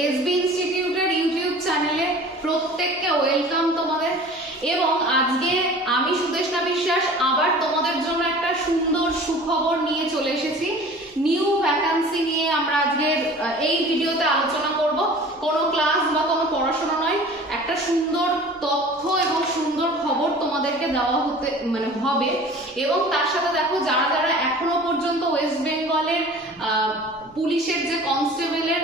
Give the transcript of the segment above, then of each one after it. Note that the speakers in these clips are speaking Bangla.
এসবি ইনস্টিটিউটের ইউটিউব চ্যানেলে প্রত্যেককে ওয়েলকাম তোমাদের। এবং আজকে আমি সুদেষ্ণা বিশ্বাস আবার তোমাদের জন্য একটা সুন্দর সুখবর নিয়ে চলে এসেছি। নিউ ভ্যাকান্সি নিয়ে আমরা আজকে এই ভিডিওতে আলোচনা করব। কোনো ক্লাস বা কোনো পড়াশোনা নয়, একটা সুন্দর তথ্য এবং সুন্দর খবর তোমাদেরকে দেওয়া হবে। এবং তার সাথে দেখো, যারা যারা এখনো পর্যন্ত ওয়েস্ট বেঙ্গলের পুলিশের যে কনস্টেবলের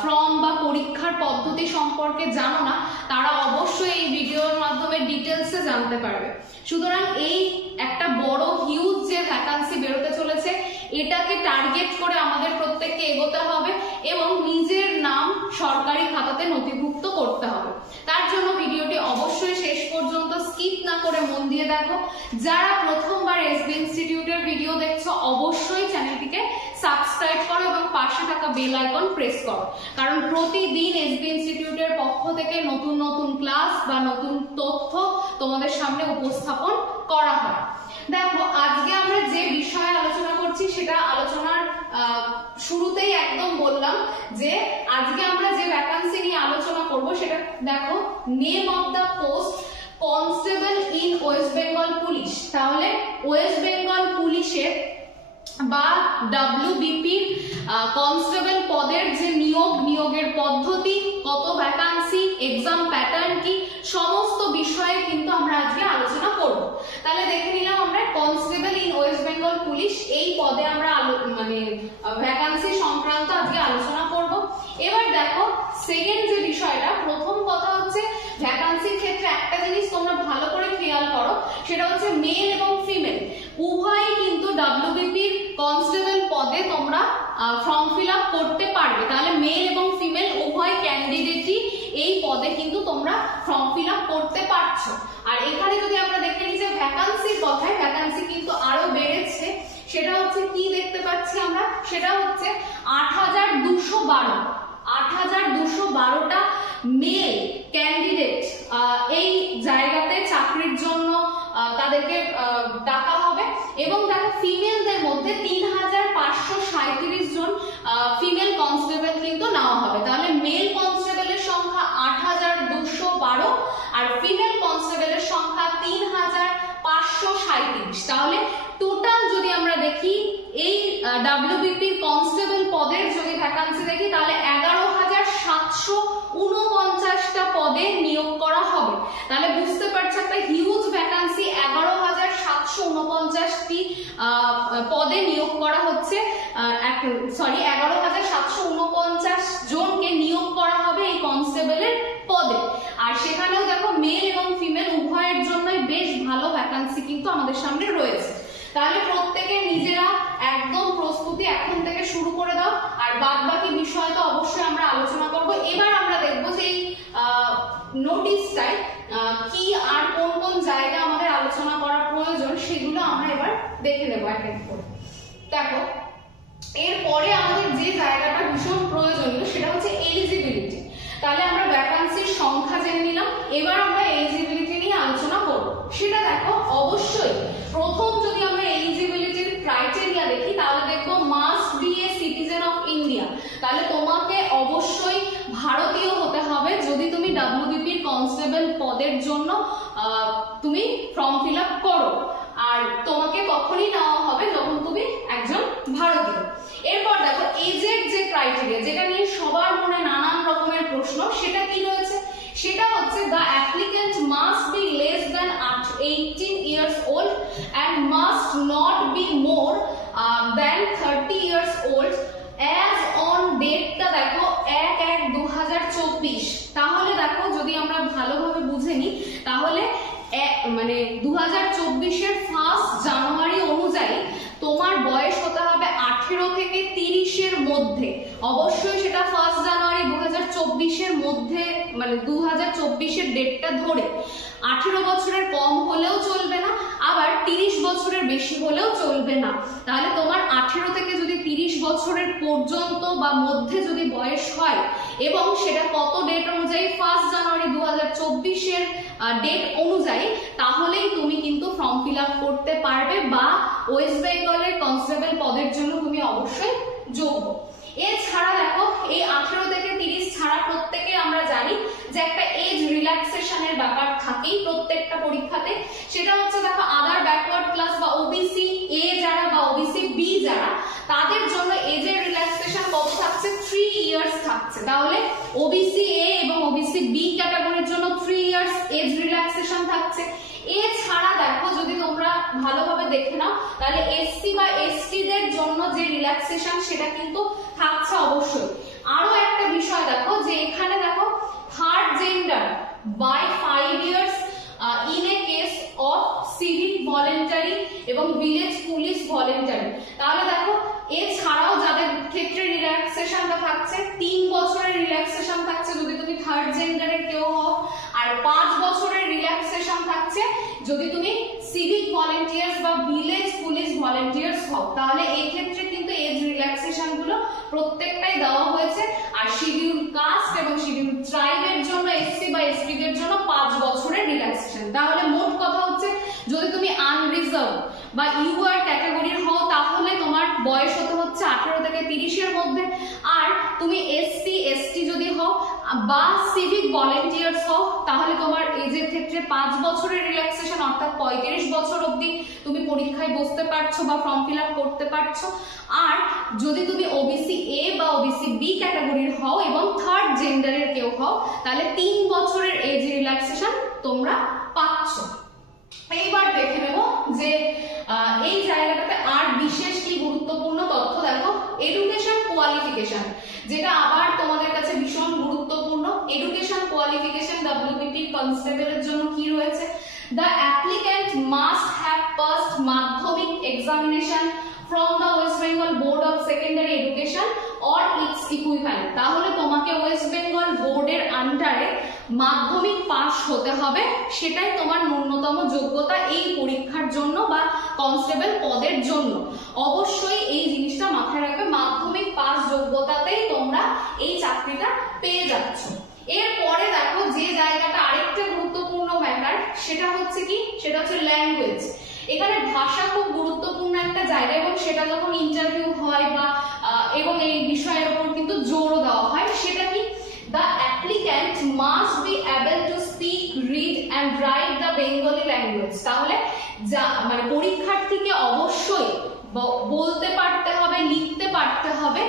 ফর্ম বা পরীক্ষার পদ্ধতি সম্পর্কে জানো না, তারা অবশ্যই এই ভিডিওর মাধ্যমে ডিটেলসে জানতে পারবে। সুতরাং এই একটা বড় হিউজ যে ভ্যাকান্সি বেরোতে চলেছে, এটাকে টার্গেট করে আমাদের প্রত্যেককে এগোতে হবে এবং নিজের নাম সরকারি খাতাতে নথিভুক্ত করতে হবে। তার জন্য ভিডিওটি অবশ্যই শেষ পর্যন্ত স্কিপ না করে মন দিয়ে দেখো। যারা প্রথমবার এসবি ইনস্টিটিউটের ভিডিও দেখছো, অবশ্যই চ্যানেলটিকে সাবস্ক্রাইব করো এবং পাশে থাকা বেল আইকন প্রেস করো, কারণ প্রতিদিন এসবি ইনস্টিটিউটের পক্ষ থেকে নতুন নতুন ক্লাস বা নতুন তথ্য তোমাদের সামনে উপস্থাপন করা হয়। দেখো, আজকে আমরা যে বিষয়ে আলোচনা করছি সেটা আলোচনার শুরুতেই একদম বললাম যে আজকে আমরা যে ভ্যাকান্সি নিয়ে আলোচনা করব সেটা দেখো, name of the post constable in West Bengal police. তাহলে ওয়েস্ট বেঙ্গল পুলিশের বা ডব্লিউবিপির কনস্টেবল পদের যে নিয়োগের পদ্ধতি, কত ভ্যাকান্সি, এক্সাম প্যাটার্ন কি, সমস্ত বিষয়ে কিন্তু আমরা আজকে আলোচনা করব। তাহলে দেখে নিলাম আমরা constable in West Bengal police, এই পদে আমরা ভ্যাকান্সি সংক্রান্ত আজকে আলোচনা করব। এবার দেখো, সেকেন্ড যে বিষয়টা, প্রথম কথা হচ্ছে ভ্যাকান্সির ক্ষেত্রে একটা জিনিস তোমরা ভালো করে খেয়াল করো, সেটা হচ্ছে মেল এবং ফিমেল উভয়ই কিন্তু ডব্লিউবিপির কনস্টেবল পদে তোমরা ফর্ম ফিল আপ করতে পারবে। তাহলে মেল এবং ফিমেল উভয় ক্যান্ডিডেটই এই পদে কিন্তু তোমরা ফর্ম ফিল আপ করতে পারছো। আর এখানে যদি আমরা দেখে নিই যে ভ্যাকান্সির কথায়, ভ্যাকান্সি কিন্তু আরো বেড়েছে। সেটা হচ্ছে কি দেখতে পাচ্ছি আমরা, সেটা হচ্ছে 8212টা মেল ক্যান্ডিডেট এই জায়গাতে চাকরির জন্য তাদেরকে ডাকা হবে। এবং দেখো, ফিমেলদের মধ্যে 3537 জন ফিমেল কনস্টেবল কিন্তু নেওয়া হবে। তাহলে মেল কনস্টেবলের সংখ্যা 8212 আর ফিমেল কনস্টেবলের সংখ্যা 3537। তাহলে টোটাল যদি আমরা দেখি, এই ডব্লিউবিপির কনস্টেবল পদের যদি ভ্যাকান্সি দেখি, তাহলে 11,749টা পদে নিয়োগ করা হবে। তাহলে বুঝতে পারছো, একটা হিউজ ভ্যাকান্সি, 11,749টি পদে নিয়োগ করা হচ্ছে। 11,749 জনকে নিয়োগ করা হবে এই কনস্টেবলের পদে। আর সেখানেও দেখো, মেল এবং ফিমেল উভয়ের জন্যই বেশ ভালো ভ্যাকান্সি কিন্তু আমাদের সামনে রয়েছে। তাহলে প্রত্যেকে নিজেরা একদম প্রস্তুতি এখন থেকে শুরু করে দাও। আর বাদ বাকি বিষয় তো অবশ্যই আমরা আলোচনা করব। এবার আমরা দেখবো যে এই নোটিশটায় কি আর কোন কোন জায়গা আমাদের আলোচনা করা প্রয়োজন, সেগুলো আমরা এবার দেখে নেবো এক এক করে। দেখো, এরপরে আমাদের যে জায়গাটা ভীষণ প্রয়োজনীয় সেটা হচ্ছে এলিজিবিলিটি। তাহলে আমরা ভ্যাকান্সির সংখ্যা জেনে নিলাম, এবার আমরা এলিজিবিলিটি নিয়ে আলোচনা করব। সেটা দেখো, অবশ্যই প্রথম যদি আমরা এলিজিবিলিটির ক্রাইটেরিয়া দেখি, তাহলে দেখবো must B a citizen of India. তাহলে তোমাকে অবশ্যই ভারতীয় হতে হবে যদি তুমি ডব্লিউবিপির কনস্টেবল পদের জন্য তুমি ফর্ম ফিল আপ করো। আর তোমাকে কখনই নেওয়া হবে যখন তুমি একজন ভারতীয়। এরপর দেখো, এজের যে ক্রাইটেরিয়া, যেটা নিয়ে সবার মনে নানান রকমের প্রশ্ন, সেটা কি রয়েছে? সেটা হচ্ছে the applicant must be less than 18 years old and must not be more than 30 years old as on date-টা দেখো 1/1/2024। তাহলে দেখো, যদি আমরা ভালোভাবে বুঝে নিই, তাহলে 2024-এর 1 জানুয়ারি অনুযায়ী তোমার বয়স হতে হবে 18 থেকে 30-এর মধ্যে। অবশ্যই সেটা 1 জানুয়ারি 2024-এর মধ্যে, 2024-এর ডেটটা ধরে। 18 বছরের কম হলেও চলবে না, আবার 30 বছরের বেশি হলেও চলবে না। তাহলে তোমার 18 থেকে যদি 30 বছরের পর্যন্ত বা মধ্যে যদি বয়স হয়, এবং সেটা কত ডেট অনুযায়ী, 1 জানুয়ারি 2024-এর ডেট অনুযায়ী, তাহলেই তুমি কিন্তু ফর্ম ফিল আপ করতে পারবে বা ওয়েস্ট বেঙ্গলের কনস্টেবল পদের জন্য তুমি অবশ্যই যোগ্য। এছাড়া দেখো, এই 18 থেকে 30 ছাড়া যে একটা এজ রিল্যাক্সেশনের ব্যাপার থাকেই প্রত্যেকটা পরীক্ষাতে, সেটা হচ্ছে দেখো আদার ব্যাকওয়ার্ড ক্লাস বা ওবিসি এ যারা বা ওবিসি বি যারা, তাদের জন্য এজের রিল্যাক্সেশন কত থাকছে? 3 ইয়ার্স থাকছে। তাহলে ওবিসি এ এবং ওবিসি বি ক্যাটাগরির জন্য 3 ইয়ার্স এজ রিল্যাক্সেশন থাকছে। এছাড়া দেখো যদি তোমরা ভালোভাবে দেখে নাও তাহলে এসসি বা এসটি দের জন্য যে রিল্যাক্সেশন সেটা কিন্তু থাকছে অবশ্যই। আরো একটা বিষয় দেখো যে এখানে দেখো third gender by 5 years in a case of civic voluntary এবং ভিলেজ পুলিশ ভলেন্টারি। তাহলে দেখো এছাড়াও যাদের ক্ষেত্রে রিল্যাক্সেশনটা থাকছে 3 বছরের রিল্যাক্সেশন থাকছে যদি তুমি থার্ড জেন্ডারের কেউ হও, আর 5 বছরের রিল্যাক্সেশন থাকছে যদি তুমি সিভিক ভলেন্টিয়ার্স বা ভিলেজ পুলিশ ভলেন্টিয়ার্স হও। তাহলে এই ক্ষেত্রে কিন্তু এজ রিল্যাক্সেশন গুলো প্রত্যেকটাই দেওয়া হয়েছে। আর শিডিউল কাস্ট এবং শিডিউল ট্রাইবের জন্য এসসি বা এসটি দের জন্য 5 বছরের রিল্যাক্সেশন। তাহলে মোট কথা হচ্ছে যদি তুমি আনরিজার্ভ বা ইউআর ক্যাটাগরির হও তাহলে তোমার বয়স হতে হচ্ছে 18 থেকে 30 এর মধ্যে, আর তুমি এসসি এসটি যদি হও বা সিভিক ভলেন্টিয়ার্স হও তাহলে তোমার এজের ক্ষেত্রে 5 বছরের রিল্যাক্সেশন অর্থাৎ 35 বছর অবধি তুমি পরীক্ষায় বসতে পারছো বা ফর্ম ফিল আপ করতে পারছো। আর যদি তুমি ওবিসি এ বা ওবিসি বি ক্যাটাগরির হও এবং থার্ড জেন্ডারের কেউ হও তাহলে 3 বছরের এজ রিল্যাক্সেশন তোমরা পাচ্ছ। এইবার দেখে নেব যে এই জায়গাটাতে আর বিশেষ কি গুরুত্বপূর্ণ তথ্য দেখো, এডুকেশন কোয়ালিফিকেশন, যেটা আবার তোমাদের কাছে ভীষণ গুরুত্বপূর্ণ। এডুকেশন কোয়ালিফিকেশন ডব্লিউবিপি কনস্টেবলের জন্য কি রয়েছে? The applicant must have passed madhyamik examination from the West Bengal Board of Secondary Education or its equivalent। তাহলে তোমাকে ওয়েস্ট বেঙ্গল বোর্ডের আন্ডারে মাধ্যমিক পাস হতে হবে, সেটাই তোমার ন্যূনতম যোগ্যতা এই পরীক্ষার জন্য বা কনস্টেবল পদের জন্য। অবশ্যই এই জিনিসটা মাথায় রাখবে, মাধ্যমিক পাস যোগ্যতাতেই তোমরা এই চাকরিটা পেয়ে যাচ্ছ। এরপরে দেখো যে জায়গাটা আরেকটা গুরুত্বপূর্ণ ম্যাটার সেটা হচ্ছে কি, সেটা হচ্ছে ল্যাঙ্গুয়েজ। এখানে ভাষা খুব গুরুত্বপূর্ণ একটা জায়গা এবং সেটা যখন ইন্টারভিউ হয় বা এবং এই বিষয়ের উপর কিন্তু জোরও দেওয়া হয়। সেটা কি? The applicant must be able to speak, read and write the Bengali language। তাহলে মানে পরীক্ষার্থীকে অবশ্যই বলতে পারতে হবে, লিখতে পারতে হবে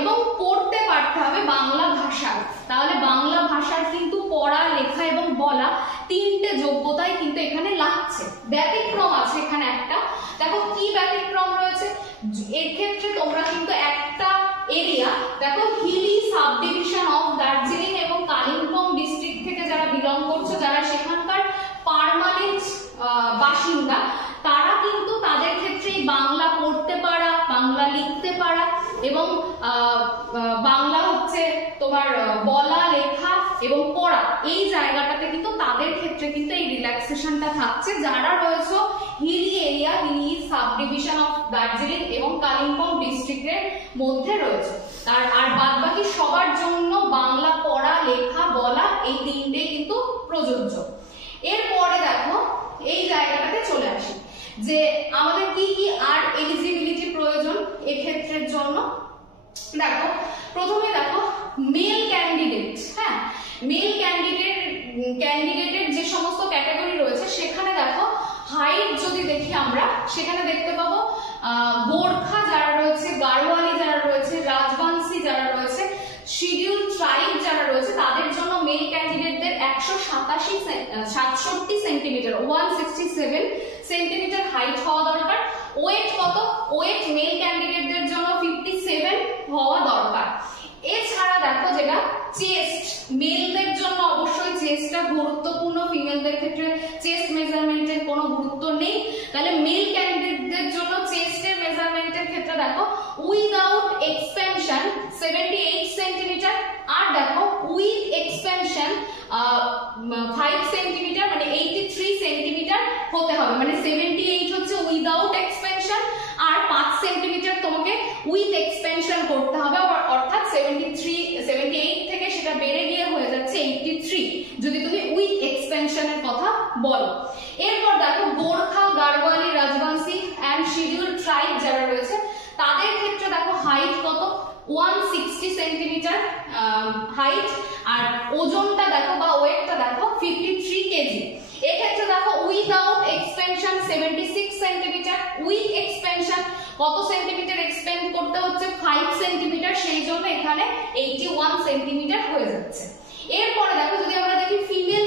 এবং পড়তে পারতে হবে বাংলা ভাষায়। তাহলে বাংলা ভাষার কিন্তু পড়া, লেখা এবং বলা 3টে যোগ্যতাই কিন্তু এখানে লাগছে। ব্যতিক্রম আছে এখানে একটা, দেখো কি ব্যতিক্রম রয়েছে। এর ক্ষেত্রে তোমরা কিন্তু একটা এরিয়া দেখো hilly sub division of Darjeeling এবং কালিম্পং ডিস্ট্রিক্ট থেকে যারা বিলং করছো, যারা সেখানকার পার্মানেন্ট বাসিন্দা, তারা কিন্তু তাদের ক্ষেত্রে বাংলা পড়তে পারা, বাংলা লিখতে পারা এবং বাংলা হচ্ছে তোমার বলা, লেখা এবং পড়া, এই জায়গাটাতে কিন্তু তাদের ক্ষেত্রে কিন্তু এই রিল্যাক্সেশনটা থাকছে যারা রয়েছে hilly area, hilly sub division of Darjeeling এবং কালিম্পং ডিস্ট্রিক্টের মধ্যে রয়েছে। আর বাদবাকি সবার জন্য বাংলা পড়া, লেখা, বলা এই 3টে কিন্তু প্রযোজ্য। এরপরে দেখো এই জায়গাটাতে চলে আসি যে আমাদের কি কি আর এলিজিবিলিটি প্রয়োজন এক্ষেত্রের জন্য। দেখো প্রথমে দেখো মেল ক্যান্ডিডেট, হ্যাঁ মেল ক্যান্ডিডেটের যে সমস্ত ক্যাটাগরি রয়েছে সেখানে দেখো হাইট যদি দেখি আমরা সেখানে দেখতে পাবো গোর্খা যারা রয়েছে, গাড়োয়ালি যারা রয়েছে, রাজবংশী যারা রয়েছে, শিডিউল ট্রাইব যারা রয়েছে তাদের জন্য মেল ক্যান্ডিডেটদের 167 সেন্টিমিটার 167 সেন্টিমিটার হাইট হওয়া দরকার। ওয়েট কত? ওয়েট মেল ক্যান্ডিডেটদের জন্য 57 হওয়া দরকার। এছাড়া দেখো যেটা চেস্ট, মেলদের জন্য অবশ্যই চেস্টটা গুরুত্বপূর্ণ, ফিমেলদের ক্ষেত্রে চেস্ট মেজারমেন্টের কোনো গুরুত্ব নেই। তাহলে মেল ক্যান্ডিডেটদের জন্য চেস্টের মেজারমেন্টের ক্ষেত্রে দেখো উইদাউট এক্সপেনশন 78 সেন্টিমিটার, আর দেখো উইথ এক্সপেনশন 5 সেন্টিমিটার মানে 83 সেন্টিমিটার হতে হবে। মানে 78 হচ্ছে উইদাউট এক্সপেনশন আর 5 সেন্টিমিটার তোমাকে উইথ এক্সপেনশন করতে হবে, অর্থাৎ 78 থেকে সেটা বেড়ে গিয়ে হয়ে যাচ্ছে 83 যদি তুমি উইথ এক্সপেনশনের কথা বলো। এরপর দেখো Gorkha, Garhwali, Rajbanshi and schedule tribe যারা রয়েছে তাদের ক্ষেত্রে দেখো হাইট কত? 160 সেন্টিমিটার হাইট, আর ওজনটা দেখো বা ওয়েটটা দেখো 53 কেজি। এক্ষেত্রে দেখো without expansion 76 centimetre, with expansion কত সেন্টিমিটার এক্সপেন্ড করতে হচ্ছে 5 সেন্টিমিটার, সেই জন্য এখানে 81 সেন্টিমিটার হয়ে যাচ্ছে। এরপরে দেখো যদি আমরা দেখি ফিমেল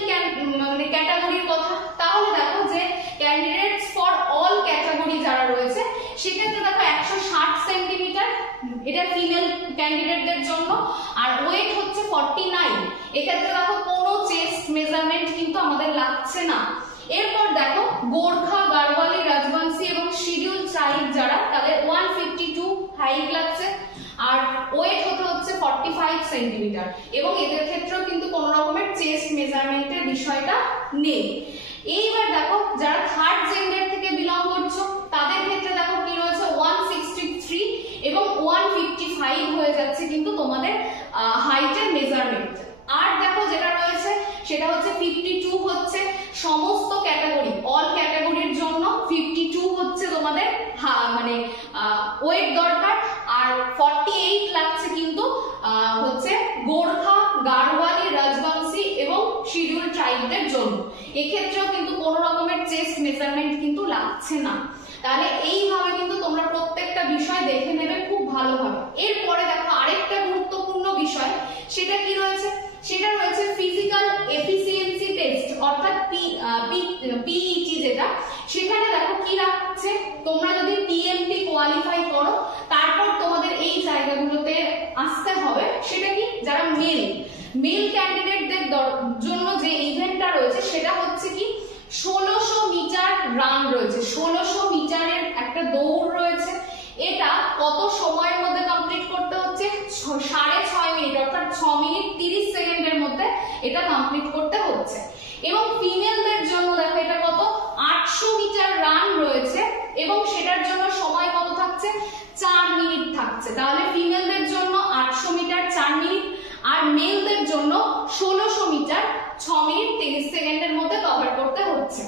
মানে ক্যাটাগরির কথা, তাহলে দেখো যে ক্যান্ডিডেটস ফর অল ক্যাটাগরি যারা রয়েছে সেক্ষেত্রে দেখো 160 সেন্টিমিটার, এটা ফিমেল ক্যান্ডিডেটদের জন্য, আর ওয়েট হচ্ছে 49। এক্ষেত্রে দেখো কোনো চেস্ট মেজারমেন্ট কিন্তু আমাদের লাগছে না। এরপর দেখো গোর্খা, গাড়ওয়ালি, রাজবংশী এবং শিডিউল ট্রাইব যারা, তাদের 152 হাইট লাগছে, আর ওয়েট হতে হচ্ছে 45 সেন্টিমিটার, এবং এদের ক্ষেত্রেও কিন্তু কোনো রকমের চেস্ট মেজারমেন্টের বিষয়টা নেই। এইবার দেখো যারা থার্ড জেন্ডার থেকে বিলং করছো তাদের ক্ষেত্রে দেখো কি রয়েছে 163 এবং 155 হয়ে যাচ্ছে কিন্তু তোমাদের হাইটের মেজারমেন্ট। আর দেখো যেটা রয়েছে সেটা হচ্ছে 52 হচ্ছে সমস্ত ক্যাটাগরি, অল ক্যাটাগরির জন্য 52 হচ্ছে তোমাদের মানে ওয়েট দরকার, আর 48 লাগছে কিন্তু হচ্ছে গোর্খা, গাড়ওয়ালি, রাজবংশী এবং শিডিউল ট্রাইবদের জন্য। এক্ষেত্রেও কিন্তু কোনো রকমের চেস্ট মেজারমেন্ট কিন্তু লাগছে না। তাহলে এইভাবে কিন্তু তোমরা প্রত্যেকটা বিষয় দেখে নেবে খুব ভালোভাবে। এরপরে দেখো আরেকটা গুরুত্বপূর্ণ বিষয়, সেটা কি রয়েছে, সেটা রয়েছে ফিজিক্যাল এফিসিয়েন্সি টেস্ট, অর্থাৎ পিইটি যেটা, সেখানে দেখো কি রাখছে, তোমরা যদি টিএমটি কোয়ালিফাই করো তারপর তোমাদের এই জায়গাগুলোতে আসতে হবে। সেটা কি, যারা মেল ক্যান্ডিডেটদের জন্য যে ইভেন্টটা রয়েছে সেটা হচ্ছে কি 1600 মিটার রান রয়েছে, 1600 মিটারের একটা দৌড় রয়েছে। এটা কত সময়ের মধ্যে কমপ্লিট করতে হচ্ছে 6.5 মিনিট, অর্থাৎ 6 মিনিট 30 সেকেন্ডের মধ্যে এটা কমপ্লিট করতে হচ্ছে। এবং ফিমেলদের জন্য দেখো এটা কত 800 মিটার রান রয়েছে, এবং সেটার জন্য সময় কত থাকছে 4 মিনিট থাকছে। তাহলে ফিমেলদের জন্য 800 মিটার 4 মিনিট, আর মেলদের জন্য 1600 মিটার 6 মিনিট 30 সেকেন্ডের মধ্যে কভার করতে হচ্ছে।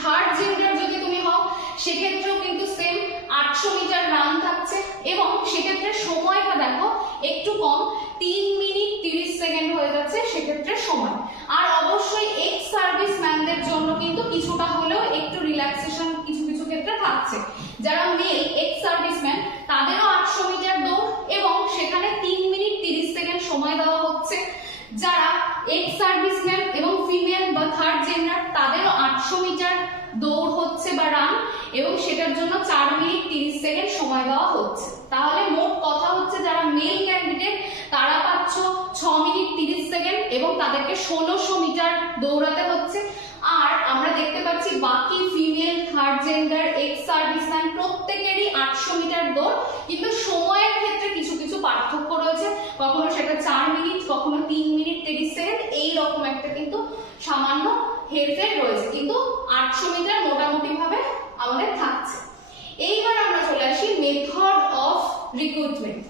থার্ড জেন্ডার যদি তুমি হও সেক্ষেত্রেও কিন্তু সেম 800 মিটার রান থাকছে, এবং সেক্ষেত্রে সময়টা দেখো একটু কম 3 মিনিট 30 সেকেন্ড হয়ে যাচ্ছে সেক্ষেত্রে সময়। আর অবশ্যই এক্স সার্ভিসম্যানদের জন্য কিন্তু কিছুটা হলেও একটু রিল্যাক্সেশন কিছু কিছু ক্ষেত্রে থাকছে। যারা মেল এক্স সার্ভিসম্যান তাদেরও 800 মিটার দৌড়, এবং সেখানে 3 মিনিট 30 সেকেন্ড সময় দেওয়া হচ্ছে। যারা এক্স সার্ভিসম্যান এবং ফিমেল বা থার্ড জেন্ডার তাদেরও 800 মিটার দৌড় হচ্ছে বা রান, এবং সেটার জন্য 4 মিনিট 30 সেকেন্ড সময় দেওয়া হচ্ছে। তাহলে মোট কথা হচ্ছে যারা মেল ক্যান্ডিডেট তারা পাচ্ছ 6 মিনিট 30 সেকেন্ড, এবং তাদেরকে 1600 মিটার দৌড়াতে হচ্ছে। আর আমরা দেখতে পাচ্ছি বাকি female, third gender, ex serviceman প্রত্যেকেরই 800 মিটার দৌড়, কিন্তু সময়ের ক্ষেত্রে কিছু কিছু পার্থক্য রয়েছে, কখনো সেটা 4 মিনিট, কখনো 3 মিনিট 30 সেকেন্ড, এইরকম একটা কিন্তু সামান্য হেরফের রয়েছে, কিন্তু 800 মিটার মোটামুটি ভাবে আমাদের থাকছে। এইবার আমরা চলে আসি method of recruitment.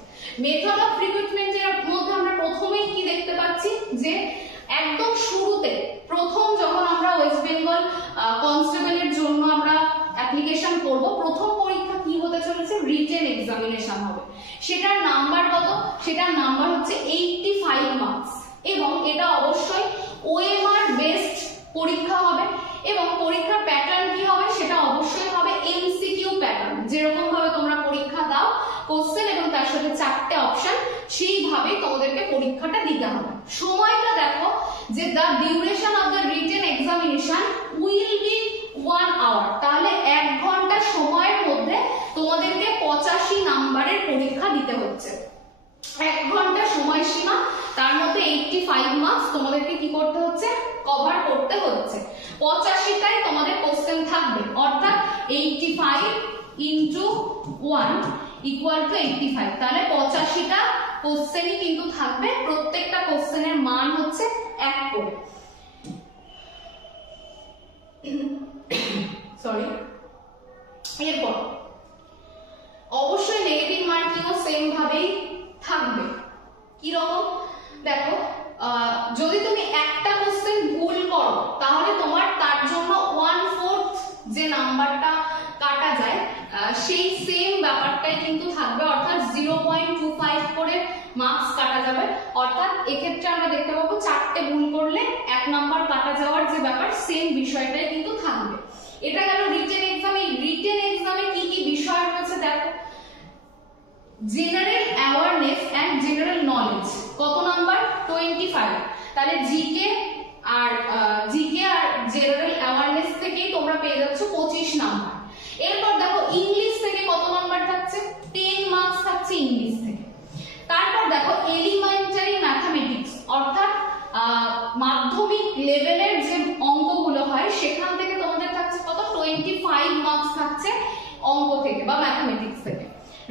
Method of রিক্রুটমেন্টের মধ্যে আমরা প্রথমেই কি দেখতে পাচ্ছি, যে একদম শুরুতে প্রথম যখন আমরা ওয়েস্ট বেঙ্গল কনস্টেবলের জন্য আমরা অ্যাপ্লিকেশন করব, প্রথম পরীক্ষা কি হতে চলেছে, রিটেন এক্সামিনেশন হবে। সেটার নাম্বার কত, সেটার নাম্বার হচ্ছে 85 মার্কস, এবং এটা অবশ্যই ওএমআর বেসড পরীক্ষা হবে, এবং পরীক্ষার প্যাটার্ন কি হবে, সেটা অবশ্যই হবে এমসিকিউ প্যাটার্ন। যেরকম ভাবে তোমরা পরীক্ষা দাও কোশ্চেন এবং তার সাথে 4টে অপশন, সেইভাবে তোমাদেরকে পরীক্ষাটা দিতে হবে। সময়টা দেখো যে the duration of the written examination will be 1 hour, তাহলে 1 ঘন্টা সময়ের মধ্যে তোমাদেরকে 85 নাম্বারের পরীক্ষা দিতে হচ্ছে। 1 ঘন্টা সময়সীমা, তার মধ্যে 85 মার্কস তোমাদেরকে কি করতে হচ্ছে, কভার করতে হচ্ছে। 85টাই তোমাদের কোশ্চেন থাকবে, অর্থাৎ 85 into 1 equal to 85, তাহলে 85টা কোশ্চেনই কিন্তু থাকবে, প্রত্যেকটা কোশ্চেনের মান হচ্ছে 1 করে। সরি, এরপর অবশ্যই নেগেটিভ মার্কিংও সেম ভাবেই থাকবে। কি রকম, দেখো যদি তুমি একটা কোশ্চেন ভুল করো তাহলে তোমার তার জন্য 1/4 যে নাম্বারটা কাটা যায় সেই সেম ব্যাপারটাই কিন্তু থাকবে, অর্থাৎ 0.25 করে মার্কস কাটা যাবে, অর্থাৎ এক্ষেত্রে আমরা দেখতে পাবো 4টে ভুল করলে 1 নাম্বার কাটা যাওয়ার যে ব্যাপার সেম বিষয়টাই কিন্তু থাকবে। এটা গেল রিটেন এক্সাম। এই রিটেন এক্সামে কি কি বিষয় রয়েছে দেখো, general awareness and general knowledge কত নাম্বার? 25। তাহলে জিকে আর জেনারেল অ্যাওয়ারনেস থেকেই তোমরা পেয়ে যাচ্ছ 25 নাম্বার। এরপর দেখো ইংলিশ থেকে কত নাম্বার থাকছে? 10 মার্কস থাকছে ইংলিশ থেকে। তারপর দেখো এলিমেন্টারি ম্যাথমেটিক্স অর্থাৎ মাধ্যমিক লেভেলের যে অঙ্কগুলো হয় সেখান থেকে তোমাদের থাকছে কত? 25 মার্কস থাকছে অঙ্ক থেকে বা ম্যাথমেটিক্স থেকে।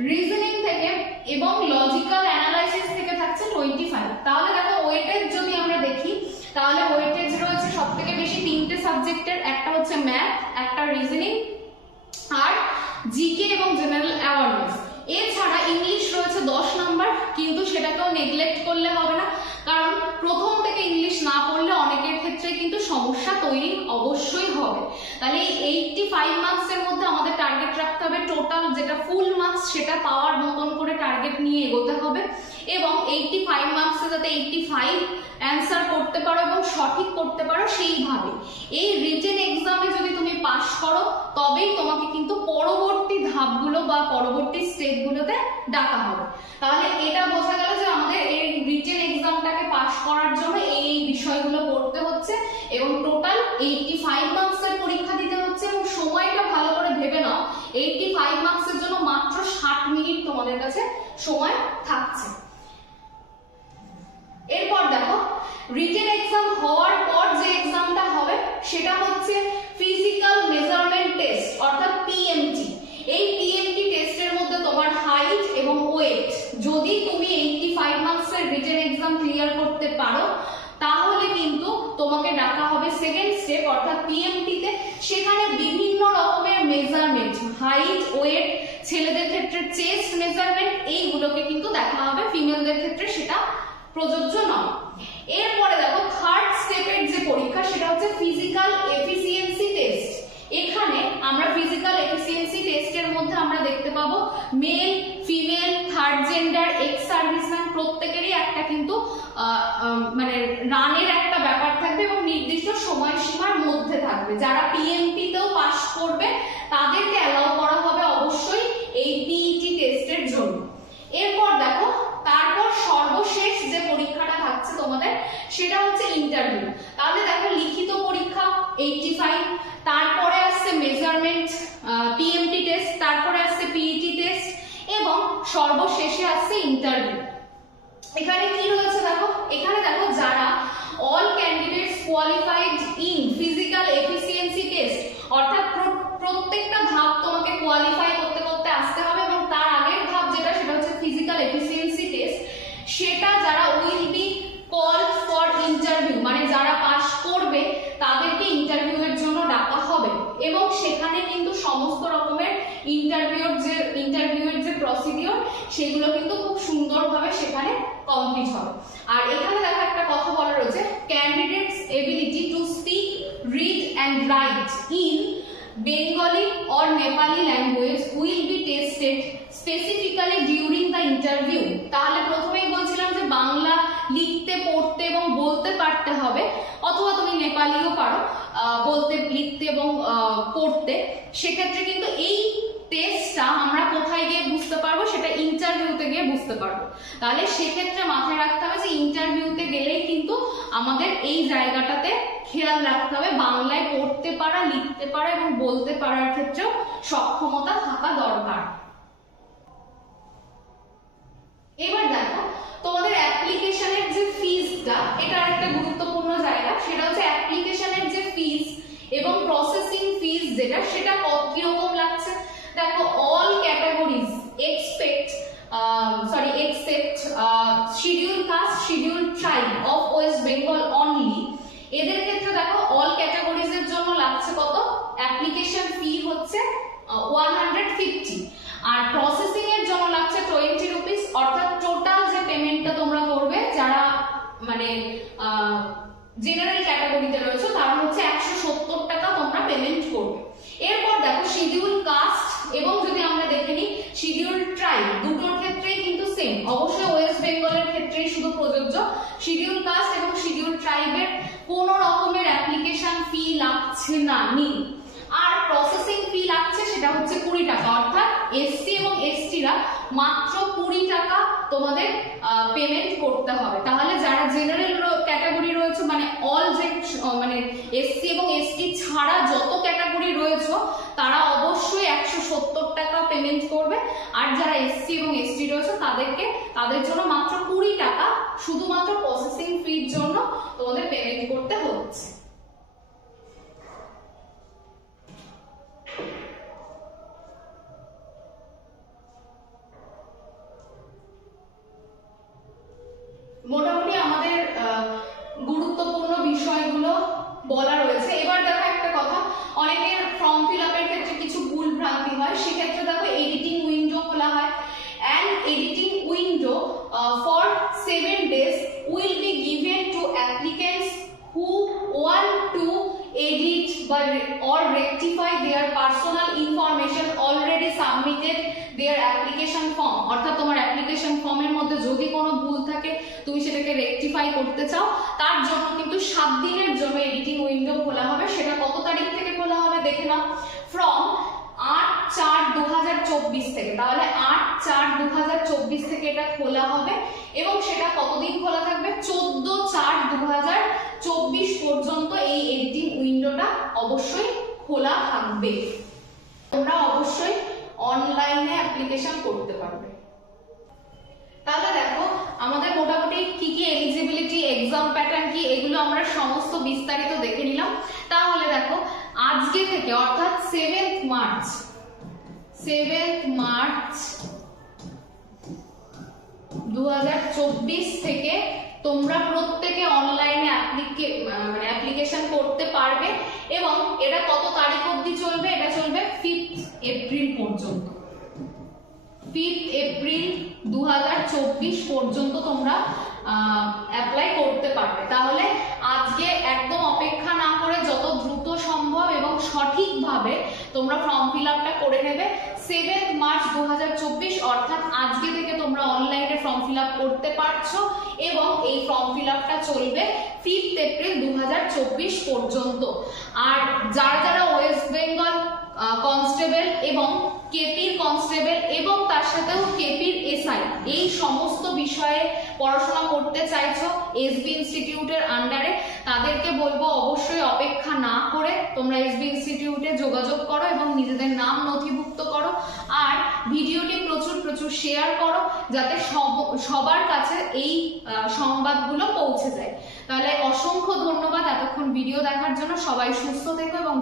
রিজনিং থেকে এবং লজিক্যাল অ্যানালাইসিস থেকে থাকছে 25। তাহলে দেখো ওয়েটেজ যদি আমরা দেখি তাহলে ওয়েটেজ রয়েছে সবথেকে বেশি 3টে সাবজেক্টের, একটা হচ্ছে ম্যাথ, একটা রিজনিং আর জিকে এবং জেনারেল অ্যাওয়ারনেস। এছাড়া ইংলিশ রয়েছে 10 নাম্বার, কিন্তু সেটাকেও নেগলেক্ট করলে হবে না, কারণ প্রথম থেকে ইংলিশ না পড়লে অনেকের ক্ষেত্রে কিন্তু সমস্যা তৈরি অবশ্যই হবে। তাহলে এই 85 মার্কসের মধ্যে আমাদের টার্গেট রাখতে হবে, টোটাল যেটা ফুল মার্কস সেটা পাওয়ার মতন করে টার্গেট নিয়ে এগোতে হবে, এবং 85 মার্কসে যাতে 85 অ্যান্সার করতে পারো এবং সঠিক করতে পারো সেইভাবে। এই রিটেন এক্সামে যদি তুমি পাস করো তবেই তোমাকে কিন্তু পরবর্তী ধাপগুলো বা পরবর্তী স্টেপগুলোতে ডাকা হবে। তাহলে এটা বোঝা গেল যে আমাদের এই রিটেন এক্সামটাকে পাস করার জন্য এই বিষয়গুলো পড়তে হচ্ছে এবং টোটাল 85 মার্কসের পরীক্ষা দিতে হচ্ছে। এবং সময়টা ভালো করে ভেবে নাও, 85 মার্কসের জন্য মাত্র 60 মিনিট তোমাদের কাছে সময় থাকছে। এরপর দেখো রিটেন এক্সাম হওয়ার পর যে এক্সামটা হবে সেটা হচ্ছে ফিজিক্যাল মেজারমেন্ট টেস্ট অর্থাৎ পিএমটি। এই পিএমটি টেস্টের মধ্যে তোমার হাইট এবং ওয়েট, যদি তুমি 85 মার্কসের রিটেন এক্সাম ক্লিয়ার করতে পারো তাহলে কিন্তু তোমাকে ডাকা হবে সেকেন্ড স্টেপ অর্থাৎ পিএমটি তে। সেখানে বিভিন্ন রকমের মেজারমেন্ট, হাইট, ওয়েট, ছেলেদের ক্ষেত্রে চেস্ট মেজারমেন্ট, এইগুলোকে কিন্তু দেখা হবে, ফিমেলদের ক্ষেত্রে সেটা প্রযোজ্য নয়। এরপরে দেখো থার্ড স্টেপের যে পরীক্ষা সেটা হচ্ছে ফিজিক্যাল এফিসিয়েন্সি টেস্ট। এখানে আমরা ফিজিক্যাল এফিসিয়েন্সি টেস্টের মধ্যে আমরা দেখতে পাবো male, female, third gender, ex serviceman প্রত্যেকেরই একটা কিন্তু মানে রানের একটা ব্যাপার থাকবে এবং নির্দিষ্ট সময়সীমার মধ্যে থাকবে। যারা পিএমটি তেও পাস করবে তাদেরকে অ্যালাউ করা হবে অবশ্যই এই পিইটি টেস্টের জন্য। এরপর দেখো তারপর সর্বশেষ যে পরীক্ষাটা থাকছে তোমাদের সেটা হচ্ছে ইন্টারভিউ। তাহলে দেখো লিখিত পরীক্ষা 85, তারপরে আসছে মেজারমেন্ট পিএমটি টেস্ট, তারপরে আসছে পিইটি টেস্ট এবং সর্বশেষে আসছে ইন্টারভিউ। এখানে কি রয়েছে দেখো, এখানে দেখো যারা all candidates qualified in physical efficiency test অর্থাৎ প্রত্যেকটা ধাপ তোমাকে কোয়ালিফাই করতে করতে আসতে হবে এবং তার আগের ধাপ যেটা সেটা হচ্ছে ফিজিক্যাল এফিসিয়েন্সি টেস্ট, সেটা যারা will be call for interview মানে যারা পাস করবে তাদেরকে ইন্টারভিউয়ের জন্য ডাকা হবে এবং সেখানে কিন্তু সমস্ত রকমের ইন্টারভিউয়ের যে প্রসিডিওর সেগুলো কিন্তু খুব সুন্দরভাবে সেখানে কমপ্লিট হবে। আর এখানে দেখো একটা কথা বলা রয়েছে, candidates ability to speak, read and write in Bengali or Nepali language will be tested specifically during the interview। তাহলে প্রথমেই বলছিলাম যে বাংলা লিখতে, পড়তে এবং বলতে পারতে হবে, অথবা তুমি নেপালিও পারো বলতে, লিখতে এবং পড়তে। সেক্ষেত্রে কিন্তু এই টেস্টটা আমরা কোথায় গিয়ে বুঝতে পারবো, সেটা ইন্টারভিউতে গিয়ে বুঝতে পারবো। তাহলে সেক্ষেত্রে মাথায় রাখতে হবে যে ইন্টারভিউতে গেলেই কিন্তু আমাদের এই জায়গাটাতে খেয়াল রাখতে হবে বাংলায় পড়তে পারা, লিখতে পারা এবং বলতে পারার ক্ষেত্রেও সক্ষমতা থাকা দরকার। এবার দেখো তোমাদের অ্যাপ্লিকেশনের যে ফিজটা, এটা একটা গুরুত্বপূর্ণ জায়গা, সেটা হচ্ছে অ্যাপ্লিকেশনের যে ফিজ এবং প্রসেসিং ফিজ যেটা সেটা কিরকম লাগছে। দেখো all categories except scheduled caste, scheduled tribe of West Bengal only, এদের ক্ষেত্রে দেখো অল ক্যাটাগরিজ এর জন্য লাগছে কত, অ্যাপ্লিকেশন ফি হচ্ছে 150 আর প্রসেসিং এর জন্য লাগছে 20 রুপিস। অর্থাৎ টোটাল যে পেমেন্টটা তোমরা করবে যারা মানে জেনারেল ক্যাটাগরিতে রয়েছে তারা হচ্ছে 170 টাকা তোমরা পেমেন্ট করবে। এরপর দেখো শিডিউল কাস্ট এবং যদি আমরা দেখে নিই শিডিউল ট্রাইব, দুটোর ক্ষেত্রেই কিন্তু সেম অবশ্যই ওয়েস্ট বেঙ্গলের ক্ষেত্রেই শুধু প্রযোজ্য। শিডিউল কাস্ট এবং শিডিউল ট্রাইবের কোনো রকমের অ্যাপ্লিকেশন ফি লাগছে না, নীল। আর প্রসেসিং ফি লাগছে সেটা হচ্ছে 20 টাকা, অর্থাৎ এসসি এবং এসটিরা মাত্র 20 টাকা তোমাদের পেমেন্ট করতে হবে। তাহলে যারা জেনারেল ক্যাটাগরি রয়েছে, মানে অল যে মানে এসসি এবং এসটি ছাড়া যত ক্যাটাগরি রয়েছে তারা অবশ্যই 170 টাকা পেমেন্ট করবে। আর যারা এসসি এবং এসটি রয়েছে তাদের জন্য মাত্র 20 টাকা শুধুমাত্র প্রসেসিং ফির জন্য তোমাদের পেমেন্ট করতে হচ্ছে। মোটামুটি আমাদের গুরুত্বপূর্ণ বিষয়গুলো বলা রয়েছে। এবার দেখো একটা কথা, অনেকের ফর্ম ফিল আপের ক্ষেত্রে কিছু ভুল ভ্রান্তি হয়। সেক্ষেত্রে দেখো এডিটিং উইন্ডো খোলা হয়, and editing window for 7 days will be given to applicants who want to edit or rectify their personal information already submitted their application form। অর্থাৎ তোমার অ্যাপ্লিকেশন ফর্মের মধ্যে যদি কোনো ভুল থাকে তুমি সেটাকে রেকটিফাই করতে চাও, তার জন্য কিন্তু 7 দিনের জন্য এডিটিং উইন্ডো খোলা হবে। সেটা কত তারিখ থেকে খোলা হবে দেখে নাও, ফ্রম 8/4/2024 থেকে। তাহলে 8/4/2024 থেকে এটা খোলা হবে এবং সেটা কতদিন খোলা থাকবে, 14/4/2024 পর্যন্ত এই এডিটিং উইন্ডোটা অবশ্যই খোলা থাকবে। তোমরা অবশ্যই অনলাইনে অ্যাপ্লিকেশন করতে পারবে। তাহলে দেখো আমাদের মোটামুটি কি কি এলিজিবিলিটি, এক্সাম প্যাটার্ন কি, এগুলো আমরা সমস্ত বিস্তারিত দেখে নিলাম। তাহলে দেখো আজকে থেকে অর্থাৎ 7th মার্চ 2024 থেকে তোমরা প্রত্যেকে অনলাইনে অ্যাপ্লিকেশন করতে পারবে এবং এটা কত তারিখ অবধি চলবে, এটা চলবে 5th এপ্রিল পর্যন্ত। 5th এপ্রিল 2024 পর্যন্ত তোমরা অ্যাপ্লাই করতে পারবে। তাহলে আজকে একদম অপেক্ষা না করে যত দ্রুত সম্ভব এবং সঠিকভাবে তোমরা ফর্ম ফিল আপটা করে নেবে। 7th মার্চ 2024 অর্থাৎ আজকে থেকে তোমরা অনলাইনে ফর্ম ফিল আপ করতে পারছো এবং এই ফর্ম ফিল আপটা চলবে 5th এপ্রিল 2024 পর্যন্ত। আর যারা ওয়েস্ট বেঙ্গল কনস্টেবল এবং কেপির কনস্টেবল এবং তার সাথেও কেপির এসআই এই সমস্ত বিষয়ে পড়াশোনা করতে চাইছো এসবি ইনস্টিটিউটের আন্ডারে, তাদেরকে বলবো অবশ্যই অপেক্ষা না করে তোমরা এসবি ইনস্টিটিউটে যোগাযোগ করো এবং নিজেদের নাম নথিভুক্ত করো। আর ভিডিওটি প্রচুর শেয়ার করো যাতে সবার কাছে এই সংবাদগুলো পৌঁছে যায়। তাহলে অসংখ্য ধন্যবাদ এতক্ষণ ভিডিও দেখার জন্য। সবাই সুস্থ থেকো এবং